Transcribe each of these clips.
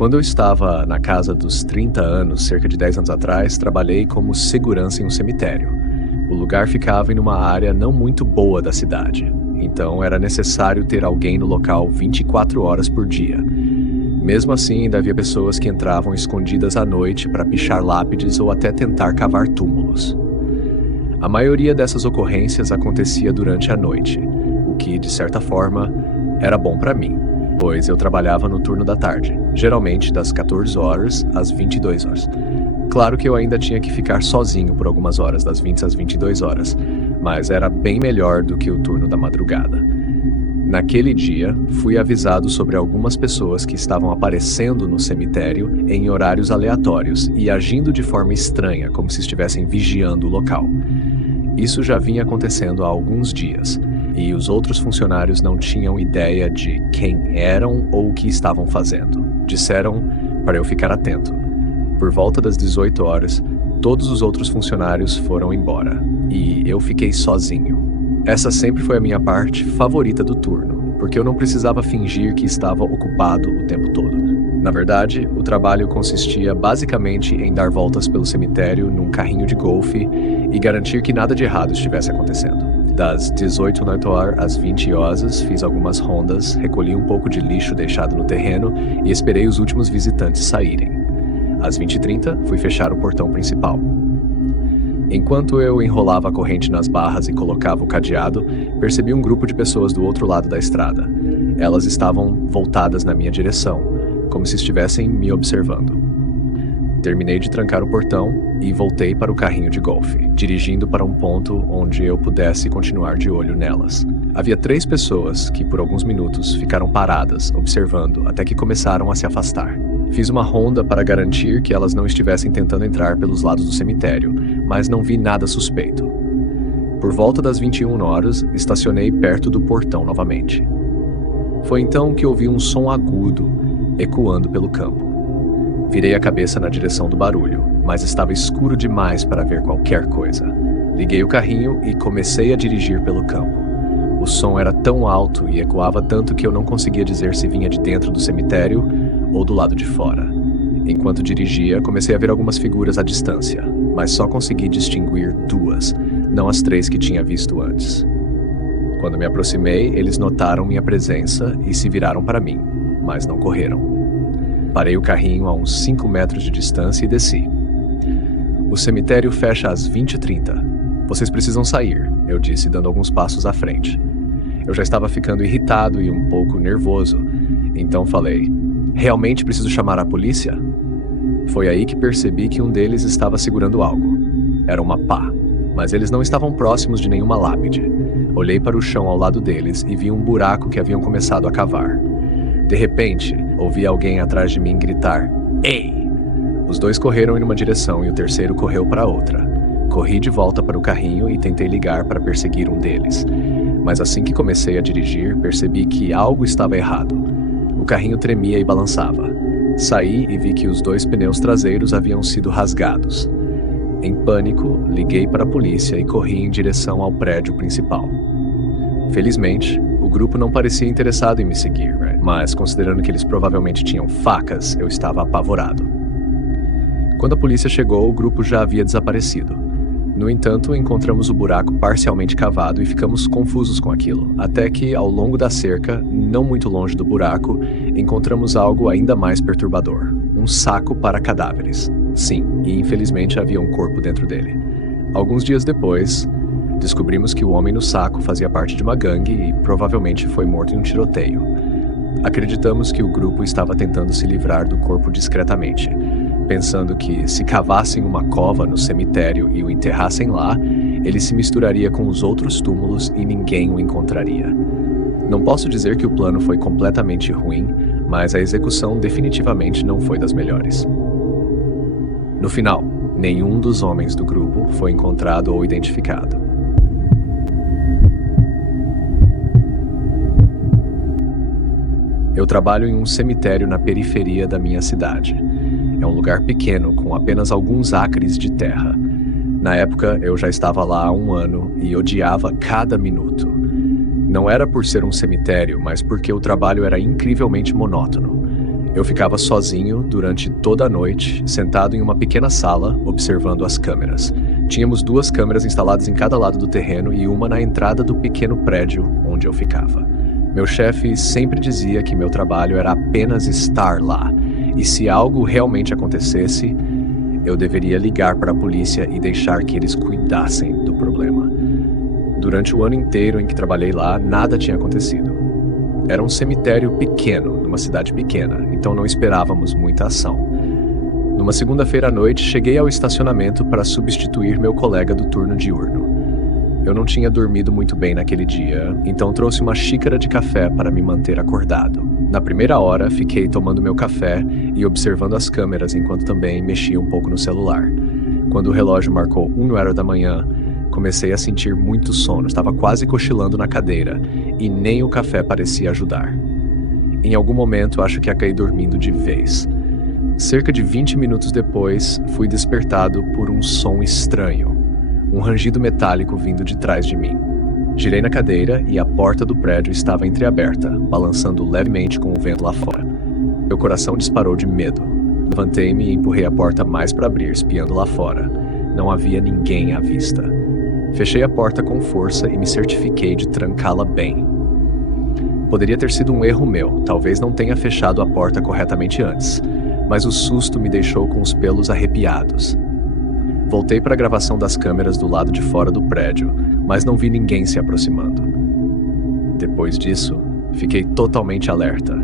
Quando eu estava na casa dos 30 anos, cerca de 10 anos atrás, trabalhei como segurança em um cemitério. O lugar ficava em uma área não muito boa da cidade, então era necessário ter alguém no local 24 horas por dia. Mesmo assim, ainda havia pessoas que entravam escondidas à noite para pichar lápides ou até tentar cavar túmulos. A maioria dessas ocorrências acontecia durante a noite, o que, de certa forma, era bom para mim, pois eu trabalhava no turno da tarde, geralmente das 14 horas às 22 horas. Claro que eu ainda tinha que ficar sozinho por algumas horas, das 20 às 22 horas, mas era bem melhor do que o turno da madrugada. Naquele dia, fui avisado sobre algumas pessoas que estavam aparecendo no cemitério em horários aleatórios e agindo de forma estranha, como se estivessem vigiando o local. Isso já vinha acontecendo há alguns dias, e os outros funcionários não tinham ideia de quem eram ou o que estavam fazendo. Disseram para eu ficar atento. Por volta das 18 horas, todos os outros funcionários foram embora, e eu fiquei sozinho. Essa sempre foi a minha parte favorita do turno, porque eu não precisava fingir que estava ocupado o tempo todo. Na verdade, o trabalho consistia basicamente em dar voltas pelo cemitério num carrinho de golfe e garantir que nada de errado estivesse acontecendo. Das 18 horas às 20 horas, fiz algumas rondas, recolhi um pouco de lixo deixado no terreno e esperei os últimos visitantes saírem. Às 20h30, fui fechar o portão principal. Enquanto eu enrolava a corrente nas barras e colocava o cadeado, percebi um grupo de pessoas do outro lado da estrada. Elas estavam voltadas na minha direção, como se estivessem me observando. Terminei de trancar o portão e voltei para o carrinho de golfe, dirigindo para um ponto onde eu pudesse continuar de olho nelas. Havia 3 pessoas que, por alguns minutos, ficaram paradas, observando, até que começaram a se afastar. Fiz uma ronda para garantir que elas não estivessem tentando entrar pelos lados do cemitério, mas não vi nada suspeito. Por volta das 21 horas, estacionei perto do portão novamente. Foi então que ouvi um som agudo, ecoando pelo campo. Virei a cabeça na direção do barulho, mas estava escuro demais para ver qualquer coisa. Liguei o carrinho e comecei a dirigir pelo campo. O som era tão alto e ecoava tanto que eu não conseguia dizer se vinha de dentro do cemitério ou do lado de fora. Enquanto dirigia, comecei a ver algumas figuras à distância, mas só consegui distinguir 2, não as 3 que tinha visto antes. Quando me aproximei, eles notaram minha presença e se viraram para mim, mas não correram. Parei o carrinho a uns 5 metros de distância e desci. O cemitério fecha às 20h30. Vocês precisam sair, eu disse, dando alguns passos à frente. Eu já estava ficando irritado e um pouco nervoso, então falei: realmente preciso chamar a polícia? Foi aí que percebi que um deles estava segurando algo. Era uma pá, mas eles não estavam próximos de nenhuma lápide. Olhei para o chão ao lado deles e vi um buraco que haviam começado a cavar. De repente, ouvi alguém atrás de mim gritar: "Ei!" Os 2 correram em uma direção e o terceiro correu para outra. Corri de volta para o carrinho e tentei ligar para perseguir um deles. Mas assim que comecei a dirigir, percebi que algo estava errado. O carrinho tremia e balançava. Saí e vi que os 2 pneus traseiros haviam sido rasgados. Em pânico, liguei para a polícia e corri em direção ao prédio principal. Felizmente, o grupo não parecia interessado em me seguir, mas considerando que eles provavelmente tinham facas, eu estava apavorado. Quando a polícia chegou, o grupo já havia desaparecido. No entanto, encontramos o buraco parcialmente cavado e ficamos confusos com aquilo, até que, ao longo da cerca, não muito longe do buraco, encontramos algo ainda mais perturbador: um saco para cadáveres. Sim, e infelizmente havia um corpo dentro dele. Alguns dias depois, descobrimos que o homem no saco fazia parte de uma gangue e provavelmente foi morto em um tiroteio. Acreditamos que o grupo estava tentando se livrar do corpo discretamente, pensando que, se cavassem uma cova no cemitério e o enterrassem lá, ele se misturaria com os outros túmulos e ninguém o encontraria. Não posso dizer que o plano foi completamente ruim, mas a execução definitivamente não foi das melhores. No final, nenhum dos homens do grupo foi encontrado ou identificado. Eu trabalho em um cemitério na periferia da minha cidade. É um lugar pequeno, com apenas alguns acres de terra. Na época, eu já estava lá há 1 ano e odiava cada minuto. Não era por ser um cemitério, mas porque o trabalho era incrivelmente monótono. Eu ficava sozinho durante toda a noite, sentado em uma pequena sala, observando as câmeras. Tínhamos 2 câmeras instaladas em cada lado do terreno e uma na entrada do pequeno prédio onde eu ficava. Meu chefe sempre dizia que meu trabalho era apenas estar lá, e se algo realmente acontecesse, eu deveria ligar para a polícia e deixar que eles cuidassem do problema. Durante o ano inteiro em que trabalhei lá, nada tinha acontecido. Era um cemitério pequeno, numa cidade pequena, então não esperávamos muita ação. Numa segunda-feira à noite, cheguei ao estacionamento para substituir meu colega do turno diurno. Eu não tinha dormido muito bem naquele dia, então trouxe uma xícara de café para me manter acordado. Na primeira hora, fiquei tomando meu café e observando as câmeras enquanto também mexia um pouco no celular. Quando o relógio marcou 1h da manhã, comecei a sentir muito sono, estava quase cochilando na cadeira e nem o café parecia ajudar. Em algum momento, acho que acabei dormindo de vez. Cerca de 20 minutos depois, fui despertado por um som estranho, um rangido metálico vindo de trás de mim. Girei na cadeira e a porta do prédio estava entreaberta, balançando levemente com o vento lá fora. Meu coração disparou de medo. Levantei-me e empurrei a porta mais para abrir, espiando lá fora. Não havia ninguém à vista. Fechei a porta com força e me certifiquei de trancá-la bem. Poderia ter sido um erro meu, talvez não tenha fechado a porta corretamente antes, mas o susto me deixou com os pelos arrepiados. Voltei para a gravação das câmeras do lado de fora do prédio, mas não vi ninguém se aproximando. Depois disso, fiquei totalmente alerta.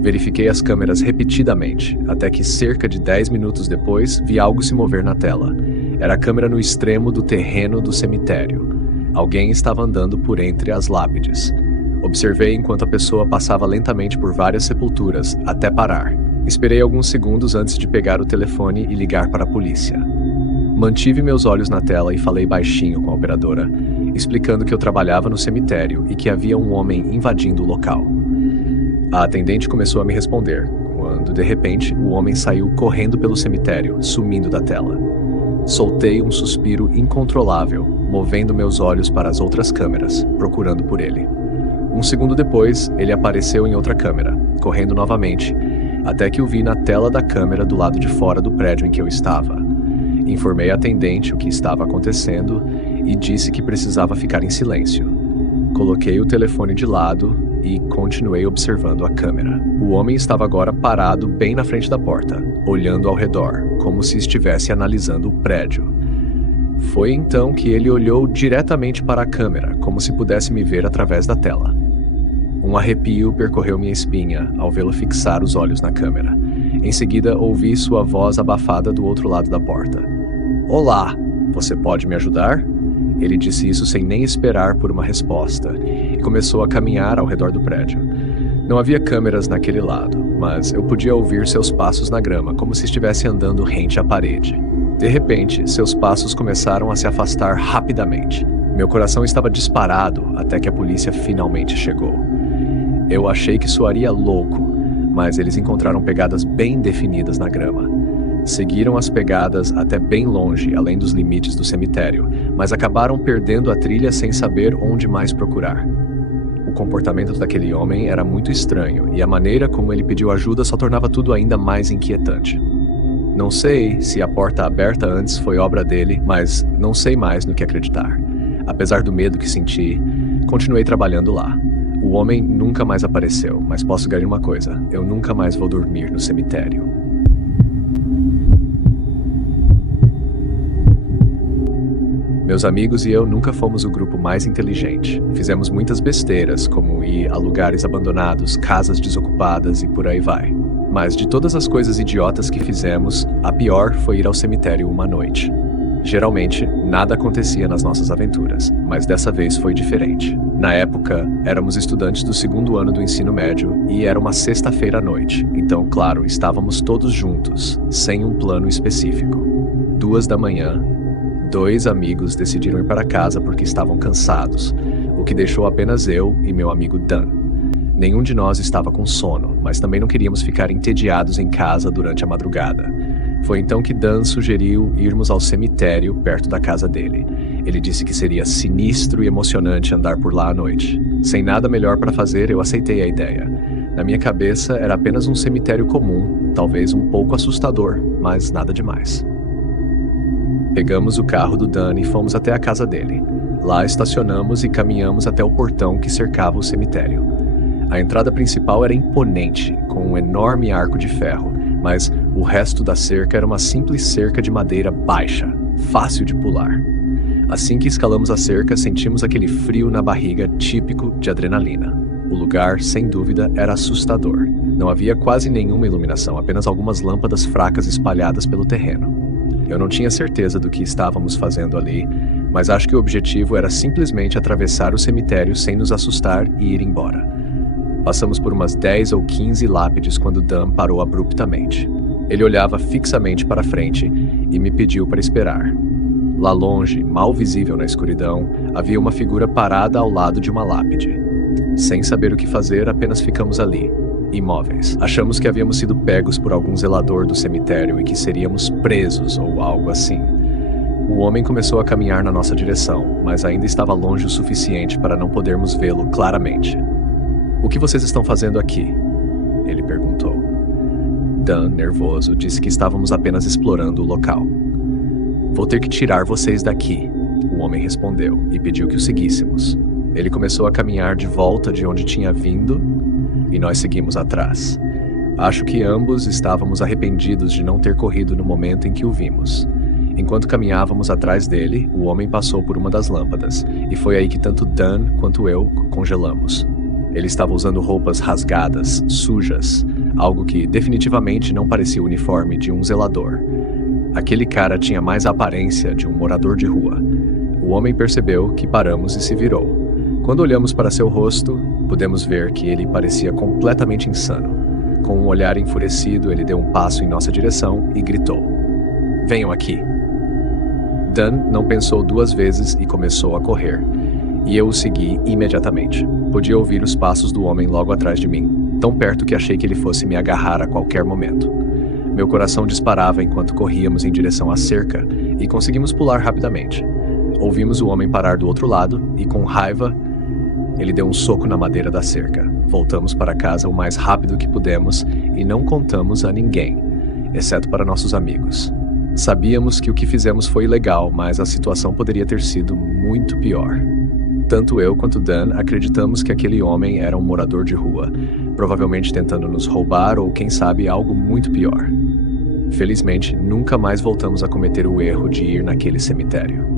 Verifiquei as câmeras repetidamente, até que cerca de 10 minutos depois, vi algo se mover na tela. Era a câmera no extremo do terreno do cemitério. Alguém estava andando por entre as lápides. Observei enquanto a pessoa passava lentamente por várias sepulturas, até parar. Esperei alguns segundos antes de pegar o telefone e ligar para a polícia. Mantive meus olhos na tela e falei baixinho com a operadora, explicando que eu trabalhava no cemitério e que havia um homem invadindo o local. A atendente começou a me responder, quando, de repente, o homem saiu correndo pelo cemitério, sumindo da tela. Soltei um suspiro incontrolável, movendo meus olhos para as outras câmeras, procurando por ele. Um segundo depois, ele apareceu em outra câmera, correndo novamente, até que o vi na tela da câmera do lado de fora do prédio em que eu estava. Informei a atendente o que estava acontecendo e disse que precisava ficar em silêncio. Coloquei o telefone de lado e continuei observando a câmera. O homem estava agora parado bem na frente da porta, olhando ao redor, como se estivesse analisando o prédio. Foi então que ele olhou diretamente para a câmera, como se pudesse me ver através da tela. Um arrepio percorreu minha espinha ao vê-lo fixar os olhos na câmera. Em seguida, ouvi sua voz abafada do outro lado da porta. "Olá, você pode me ajudar?" Ele disse isso sem nem esperar por uma resposta e começou a caminhar ao redor do prédio. Não havia câmeras naquele lado, mas eu podia ouvir seus passos na grama, como se estivesse andando rente à parede. De repente, seus passos começaram a se afastar rapidamente. Meu coração estava disparado até que a polícia finalmente chegou. Eu achei que soaria louco, mas eles encontraram pegadas bem definidas na grama. Seguiram as pegadas até bem longe, além dos limites do cemitério, mas acabaram perdendo a trilha sem saber onde mais procurar. O comportamento daquele homem era muito estranho, e a maneira como ele pediu ajuda só tornava tudo ainda mais inquietante. Não sei se a porta aberta antes foi obra dele, mas não sei mais no que acreditar. Apesar do medo que senti, continuei trabalhando lá. O homem nunca mais apareceu, mas posso garantir uma coisa: eu nunca mais vou dormir no cemitério. Meus amigos e eu nunca fomos o grupo mais inteligente. Fizemos muitas besteiras, como ir a lugares abandonados, casas desocupadas e por aí vai. Mas de todas as coisas idiotas que fizemos, a pior foi ir ao cemitério uma noite. Geralmente, nada acontecia nas nossas aventuras, mas dessa vez foi diferente. Na época, éramos estudantes do 2º ano do ensino médio e era uma sexta-feira à noite. Então, claro, estávamos todos juntos, sem um plano específico. 2 da manhã, 2 amigos decidiram ir para casa porque estavam cansados, o que deixou apenas eu e meu amigo Dan. Nenhum de nós estava com sono, mas também não queríamos ficar entediados em casa durante a madrugada. Foi então que Dan sugeriu irmos ao cemitério perto da casa dele. Ele disse que seria sinistro e emocionante andar por lá à noite. Sem nada melhor para fazer, eu aceitei a ideia. Na minha cabeça, era apenas um cemitério comum, talvez um pouco assustador, mas nada demais. Pegamos o carro do Dan e fomos até a casa dele. Lá estacionamos e caminhamos até o portão que cercava o cemitério. A entrada principal era imponente, com um enorme arco de ferro, mas o resto da cerca era uma simples cerca de madeira baixa, fácil de pular. Assim que escalamos a cerca, sentimos aquele frio na barriga típico de adrenalina. O lugar, sem dúvida, era assustador. Não havia quase nenhuma iluminação, apenas algumas lâmpadas fracas espalhadas pelo terreno. Eu não tinha certeza do que estávamos fazendo ali, mas acho que o objetivo era simplesmente atravessar o cemitério sem nos assustar e ir embora. Passamos por umas 10 ou 15 lápides quando Dan parou abruptamente. Ele olhava fixamente para frente e me pediu para esperar. Lá longe, mal visível na escuridão, havia uma figura parada ao lado de uma lápide. Sem saber o que fazer, apenas ficamos ali, imóveis. Achamos que havíamos sido pegos por algum zelador do cemitério e que seríamos presos ou algo assim. O homem começou a caminhar na nossa direção, mas ainda estava longe o suficiente para não podermos vê-lo claramente. "O que vocês estão fazendo aqui?" ele perguntou. Dan, nervoso, disse que estávamos apenas explorando o local. "Vou ter que tirar vocês daqui", o homem respondeu e pediu que o seguíssemos. Ele começou a caminhar de volta de onde tinha vindo e nós seguimos atrás. Acho que ambos estávamos arrependidos de não ter corrido no momento em que o vimos. Enquanto caminhávamos atrás dele, o homem passou por uma das lâmpadas, e foi aí que tanto Dan quanto eu congelamos. Ele estava usando roupas rasgadas, sujas, algo que definitivamente não parecia o uniforme de um zelador. Aquele cara tinha mais a aparência de um morador de rua. O homem percebeu que paramos e se virou. Quando olhamos para seu rosto, pudemos ver que ele parecia completamente insano. Com um olhar enfurecido, ele deu um passo em nossa direção e gritou: "Venham aqui!" Dan não pensou duas vezes e começou a correr, e eu o segui imediatamente. Podia ouvir os passos do homem logo atrás de mim, tão perto que achei que ele fosse me agarrar a qualquer momento. Meu coração disparava enquanto corríamos em direção à cerca e conseguimos pular rapidamente. Ouvimos o homem parar do outro lado e, com raiva, ele deu um soco na madeira da cerca. Voltamos para casa o mais rápido que pudemos e não contamos a ninguém, exceto para nossos amigos. Sabíamos que o que fizemos foi ilegal, mas a situação poderia ter sido muito pior. Tanto eu quanto Dan acreditamos que aquele homem era um morador de rua, provavelmente tentando nos roubar ou, quem sabe, algo muito pior. Felizmente, nunca mais voltamos a cometer o erro de ir naquele cemitério.